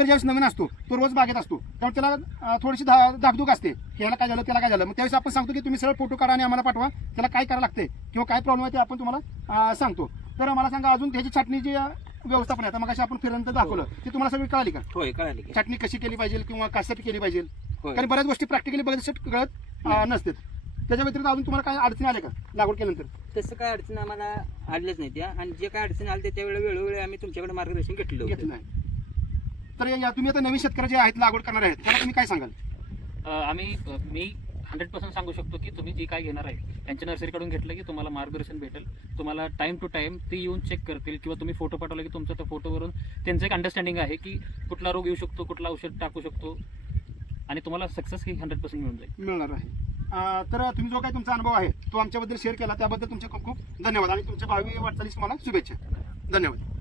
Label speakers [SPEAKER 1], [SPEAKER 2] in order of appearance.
[SPEAKER 1] शेतकरी ज्यावेळेस नवीन असतो तो रोज बागेत असतो. त्यामुळे त्याला थोडीशी धा- धाकधूक असते. की याला काय झालं त्याला काय झालं? मग त्यावेळेस आपण सांगतो की तुम्ही सरळ फोटो काढा आणि आम्हाला पाठवा. त्याला काय करायला लागते किंवा काय प्रॉब्लेम आहे ते आपण तुम्हाला सांगतो. तर मला सांगा अजून त्याची छाटणीची अं, व्यवस्थापन आहे आता मग आपण फिरंत दाखवलं. ते तुम्हाला सगळी कळाली का?
[SPEAKER 2] होय कळाली
[SPEAKER 1] छाटणी कशी केली पाहिजे किंवा कशासाठी केली पाहिजे? कारण बऱ्याच गोष्टी प्रॅक्टिकली बघत कळत नसतात. त्याच्या व्यतिरिक्त अजून तुम्हाला काय अडचणी आल्या का? लागवड केल्यानंतर?
[SPEAKER 2] तसं काय अडचण आम्हाला आलेच नाही त्या. आणि जे काय अडचण आली त्यावेळी वेळोवेळी आम्ही तुमच्याकडे मार्गदर्शन घेतलं
[SPEAKER 1] घेतलं नाही. तर या तुम्ही आता नवीन शेतकरी जे आहेत लागवड करणार आहेत त्याला तुम्ही काय सांगाल?
[SPEAKER 3] अ, आम्ही मी हंड्रेड पर्सेंट सांगू शकतो की तुम्ही जी काय घेणार आहे त्यांच्या नर्सरीकडून घेतलं की तुम्हाला मार्गदर्शन भेटेल. तुम्हाला टाइम टू टाइम ते येऊन चेक करतील किंवा तुम्ही फोटो पाठवला की तुमच्या त्या फोटोवरून त्यांचं एक अंडरस्टँडिंग आहे की कुठला रोग येऊ शकतो कुठला औषध टाकू शकतो. आणि तुम्हाला सक्सेस ही हंड्रेड पर्सेंट मिळून जाईल.
[SPEAKER 1] मिळणार आहे. अं, तर तुम्ही जो काही तुमचा अनुभव आहे तो आमच्याबद्दल शेअर केला. त्याबद्दल तुमचे खूप खूप धन्यवाद. आणि तुमच्या भावी वाटचालीस तुम्हाला शुभेच्छा. धन्यवाद.